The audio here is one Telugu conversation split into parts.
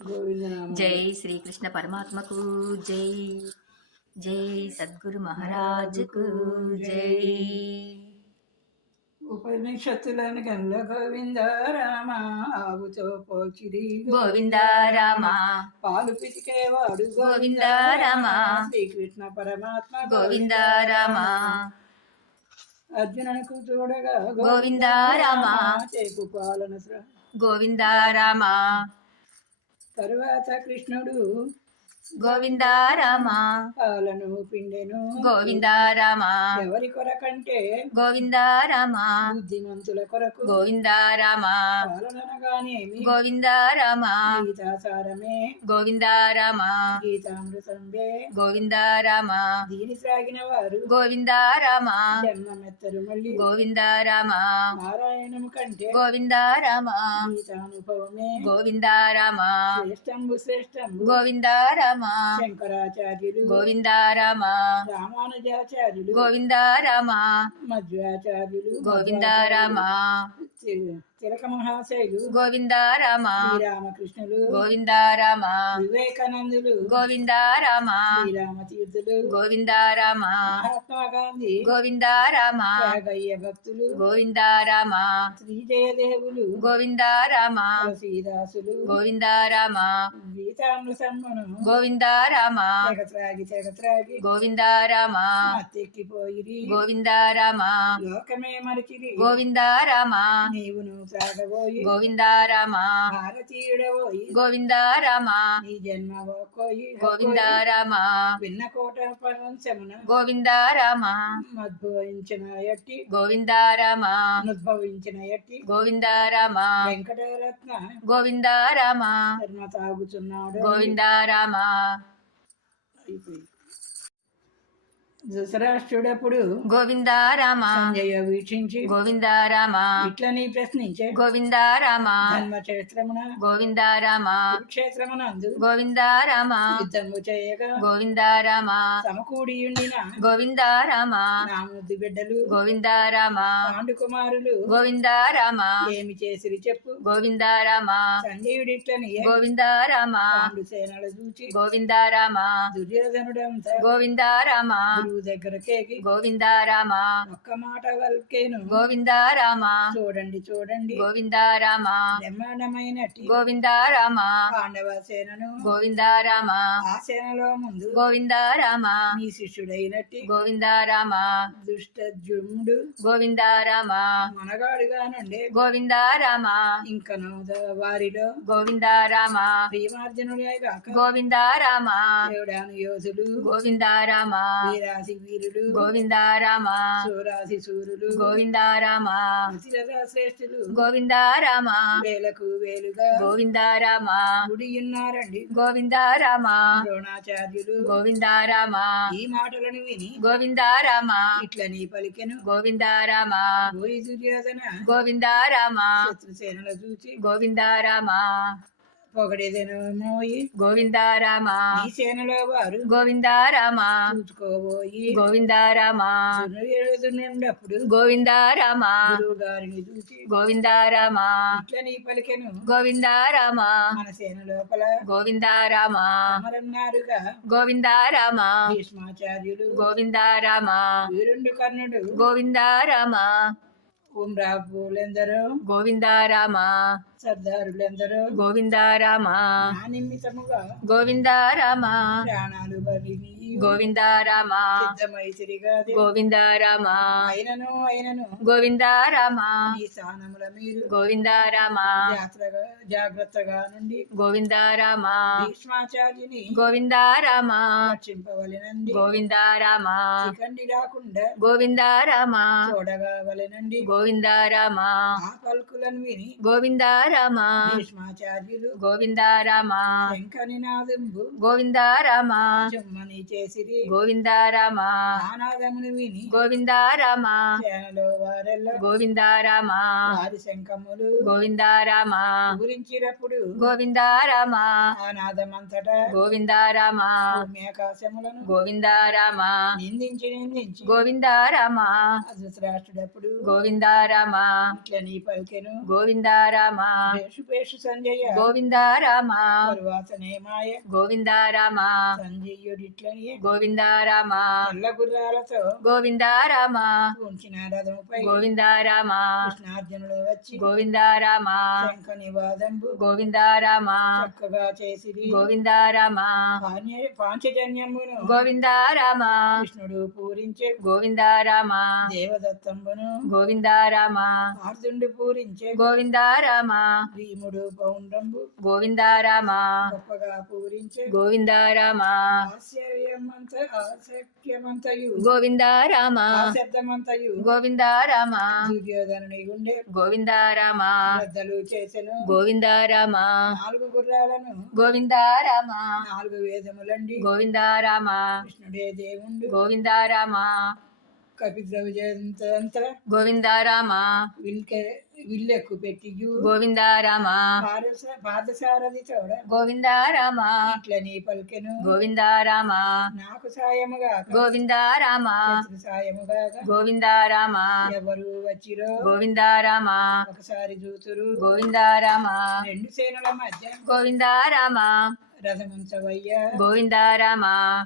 జై శ్రీకృష్ణ పరమాత్మకు జై. జై సద్గురు మహారాజుకు జై. ఉపనిషత్తులను గల్ల గోవింద రామ ఆవుతో పోల్చిరి గోవింద రామ. పాలు పితికేవాడు గోవింద రామ. శ్రీకృష్ణ పరమాత్మ గోవింద రామ. అర్జునునికి చూడగా గోవింద రామ. చేకు పాలన గోవింద రామ. తరువాత కృష్ణుడు గోవింద రామ. పాలను పిండెను గోవింద రామ. ఎవరి కొరకంటే గోవింద రామ. బుద్ధిమంతుల కొరకు గోవింద రామ. పాలనగానేమి గోవింద రామ. గీతాసారమే గోవింద రామ. గీతామృతంబే గోవింద రామ. దీని సాగిన వారు గోవింద రామ. జన్మమెత్తరు మళ్ళీ గోవింద రామ. నారాయణము కంటే గోవింద రామ. గీతానుభవమే గోవింద రామ. శ్రేష్టంబు గోవింద రామ. శంకరాచార్యులు గోవింద రామ. రామానుజాచార్యులు గోవింద రామ. మధ్వాచార్యులు గోవింద రామ. తిలక మహాశైలు గోవింద రామ. శ్రీరామకృష్ణులు గోవింద రామ. వివేకానందులు గోవింద రామ. శ్రీరామతీర్థులు గోవింద రామ. మహాత్మా గాంధీ గోవింద రామ. త్యాగయ్య భక్తులు గోవింద రామ. శ్రీజయదేవులు గోవింద రామ. తులసీదాసులు గోవింద రామ. గీతామృతమ్మను గోవింద రామ. తెగత్రాగి గోవింద రామ. మత్తెక్కిపోయిరి గోవింద రామ. లోకమే మరిచిరి గోవింద రామ. నీవును సాగబోయి గోవింద రామ. భారతీయుడబోయి గోవింద రామ. నీ జన్మ పోయి గోవింద రామ. విన్న కోట వంశమున గోవింద రామ. మద్భవించిన ఎట్టి గోవింద రామ. ఉద్భవించిన ఎట్టి గోవింద రామ. వెంకటరత్న గోవింద రామ. శర్మ తాగుతున్నాడు గోవింద రామ. అయిపోయి ధృతరాష్ట్రుడప్పుడు గోవింద రామ. సంజయ వీక్షించి గోవింద రామ. ఇట్లని ప్రశ్నించే గోవింద రామ. ధర్మక్షేత్రమున గోవింద రామ. కురుక్షేత్రమునందు గోవింద రామ. యుద్ధము చేయగా గోవింద రామ. సమకూడియుండిన గోవింద రామ. నా ముద్దు బిడ్డలు గోవింద రామ. పాండు కుమారులు గోవింద రామ. ఏమి చేసిరి చెప్పు గోవింద రామ. సంజయుడిట్లని గోవింద రామ. పాండు సేనలు చూచి గోవింద రామ. దుర్యోధనుడంతా గోవింద రామ. గురువు దగ్గర కేకి గోవింద రామ. ఒక్క మాట వల్కేను గోవింద రామ. చూడండి చూడండి గోవింద రామ. బ్రహ్మాండమైనట్టి గోవింద రామ. పాండవ సేనను గోవింద రామ. ఆ సేనలో ముందు గోవింద రామ. నీ శిష్యుడైనట్టి గోవింద రామ. దుష్టజుమ్ముడు గోవింద రామ. మనగాడుగా నుండే గోవింద రామ. ఇంకను వారిలో గోవింద రామ. భీమార్జునుడే కాక గోవింద రామ. దేవుడాను యోధులు గోవింద రామ. వీరాసి వీరులు గోవింద రామ. సూరాసి సూరులు గోవింద రామ. అతిరథ శ్రేష్ఠులు గోవింద రామ. వేలకు వేలుగా గోవింద రామ. గుడియున్నారండి గోవింద రామ. ద్రోణాచార్యులు గోవింద రామ. ఈ మాటలను విని గోవింద రామ. ఇట్లని పలికెను గోవింద రామ. ఓయి దుర్యోధన గోవింద రామ. శత్రుసేనలు చూచి గోవింద రామ. పొగడేదను మోయి గోవింద రామ. ఈ సేనలో వారు గోవింద రామ. చూసుకోబోయి గోవింద రామ. నుండప్పుడు గోవింద రామ. గురువు గారిని చూచి గోవింద రామ. ఇట్లని పలికెను గోవింద రామ. మన సేన లోపల గోవింద రామ. అమరన్నారుగా గోవింద రామ. భీష్మాచార్యులు గోవింద రామ. వీరుండు కర్ణుడు గోవింద రామ. ఉమ్రాపులెందరో గోవింద రామ. సర్దారులెందరో గోవింద రామ. నా నిమిత్తముగా గోవింద రామ. ప్రాణాలు బలిని గోవింద రామ. సిద్ధమై తిరిగాది గోవింద రామ. అయినను గోవింద రామ. ఈ స్థానముల మీరు గోవింద రామ. జాగ్రత్తగా నుండి గోవింద రామ. భీష్మాచార్యుని గోవింద రామ. రక్షింపవలెనండి గోవింద రామ. శిఖండి రాకుండా గోవింద రామ. చూడగవలెనండి గోవింద రామ. ఆ పలుకులను విని గోవింద రామ. భీష్మాచార్యులు గోవింద రామ. శంఖనినాదంబు గోవింద రామ. జుమ్మని చేసిరి గోవింద రామ ఆనాదమును విని గోవింద రామ సేనలో వారెల్ల గోవింద రామ వారి శంఖములు గోవింద రామ గురించినప్పుడు గోవింద రామ ఆనాదమంతటా గోవింద రామ భూమి ఆకాశములను గోవింద రామ నిందించి గోవింద రామ ధృతరాష్ట్రుడప్పుడు గోవింద రామ ఇట్లా నీ పలికెను గోవింద రామ పేషు సంజయ గోవింద రామ తరువాతనే మాయ గోవింద రామ సంజయుడిట్లని గోవింద రామ తెల్ల గుర్రాలతో గోవింద రామ ఉంచిన రథముపై గోవింద రామ కృష్ణార్జునుడు వచ్చి గోవింద రామ శంఖ నివాదంబు గోవింద రామ చక్కగా చేసిరి గోవింద రామ పాంచజన్యమును గోవింద రామ కృష్ణుడు పూరించే గోవింద రామ దేవదత్తంబును గోవింద రామ పార్థుండు పూరించే గోవింద రామ భీముడు పౌండ్రంబు గోవింద రామ గొప్పగా పూరించే గోవింద రామ ఆసక్యమంతయు గోవింద రామ శబ్దమంతయు గోవింద రామ దుర్యోధనుని గుండె గోవింద రామ శ్రద్ధలు చేసెను గోవింద రామ 4 గుర్రాలను గోవింద రామ 4 వేదములండి గోవింద రామ కృష్ణుడే దేవుండు గోవింద రామ కపిద్రవిజయంత గోవింద రామ విల్లెక్కు పెట్టి గోవింద రామ పాదసారథి చోడ గోవింద రామ ఇట్ల నీ పలికెను గోవింద రామ నాకు సాయముగా గోవింద రామ సాయముగా గోవింద రామ ఎవరు వచ్చిరో గోవింద రామ ఒకసారి చూతురు గోవింద రామ 2 సేనల మధ్య గోవింద రామ రథముంచవయ్యా గోవింద రామ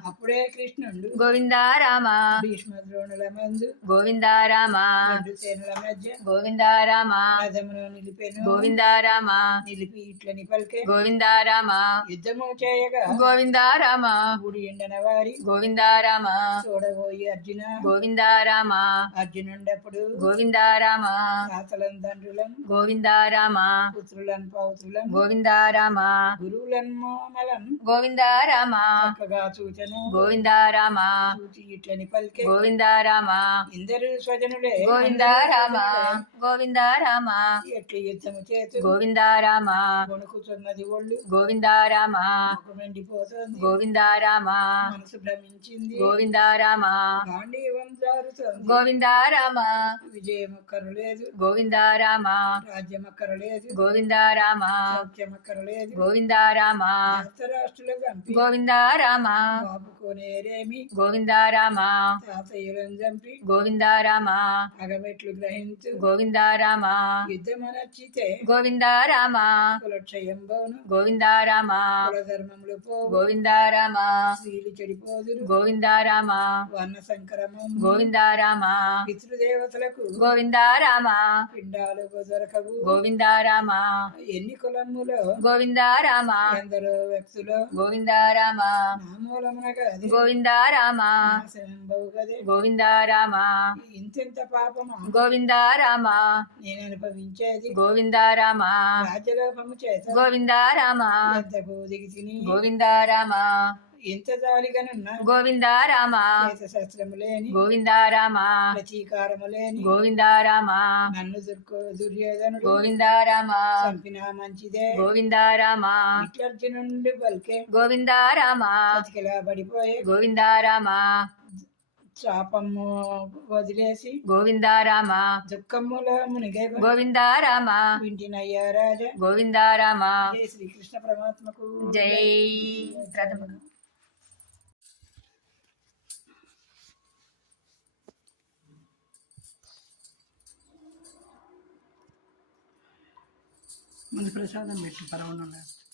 అప్పుడే కృష్ణుడు గోవింద రామ భీష్మ ద్రోణుల మందు గోవింద రామ 2 సేనల మధ్య గోవింద రామ రథమును నిలిపెను గోవింద రామ నిలిపి ఇట్లని పలికే గోవింద రామ యుద్ధము చేయగా గోవింద రామ గుడి ఎండన వారి గోవింద రామ చూడబోయి అర్జున గోవింద రామ అర్జునుండప్పుడు గోవింద రామ తాతలను తండ్రులను గోవింద రామ పుత్రులను పౌత్రులను గోవింద రామ గురువులను మోమలను గోవింద రామ చక్కగా చూచను గోవింద రామ చూచి ఇట్లని పలికే గోవింద రామ ఇందరు స్వజనులే గోవింద రామ గోవింద రామ ఎట్లు యుద్ధము చేతు గోవింద రామ వణుకుతున్నది ఒళ్ళు గోవింద రామ ముఖం ఎండిపోతుంది గోవింద రామ మనసు భ్రమించింది గోవింద రామ గాంధీవం జారుతోంది గోవింద రామ విజయమక్కరలేదు గోవింద రామ రాజ్యమక్కరలేదు గోవింద రామ సౌఖ్యమక్కరలేదు గోవింద రామ ధృతరాష్ట్రుల చంపి గోవింద రామ బాబుకోనేరేమి గోవింద రామ తాతయ్యలను చంపి గోవింద రామ అగమెట్లు గ్రహించు గోవింద రామ యుద్ధమనర్చితే గోవింద రామ కులక్షయం బోను గోవింద రామ కులధర్మములు పోవు గోవింద రామ స్త్రీలు చెడిపోదురు గోవింద రామ వర్ణ సంకరమం గోవింద రామ పితృదేవతలకు గోవింద రామ పిండాలు దొరకవు గోవింద రామ ఎన్ని కులములో గోవింద రామ ఎందరో వ్యక్తులు గోవింద రామ నామూలమున కది గోవింద రామ నాశనం బహు కదే గోవింద రామ ఇంతెంత పాపమా గోవింద రామ నేను అనుభవించేది గోవింద రామ రాజ్యలోపము చేత గోవింద రామ ఎంతకు దిగి తిని గోవింద రామ ఇంత జాలిగనున్న గోవింద రామ చేత శస్త్రము లేని గోవింద రామ ప్రతీకారము లేని గోవింద రామ నన్ను దుర్యోధనుడు గోవింద రామ చంపినా మంచిదే గోవింద రామ ఇట్లర్జునుండి బల్కే గోవింద రామ బతికిలా పడిపోయే గోవింద రామ శాపము వదిలేసి గోవింద రామ దుఃఖముల మునిగే గోవింద రామ వింటినయ్యా రాజా గోవింద రామ జై శ్రీకృష్ణ పరమాత్మకు జై ప్రథమ మన ప్రసాదం పెట్టి పరవనున్నారు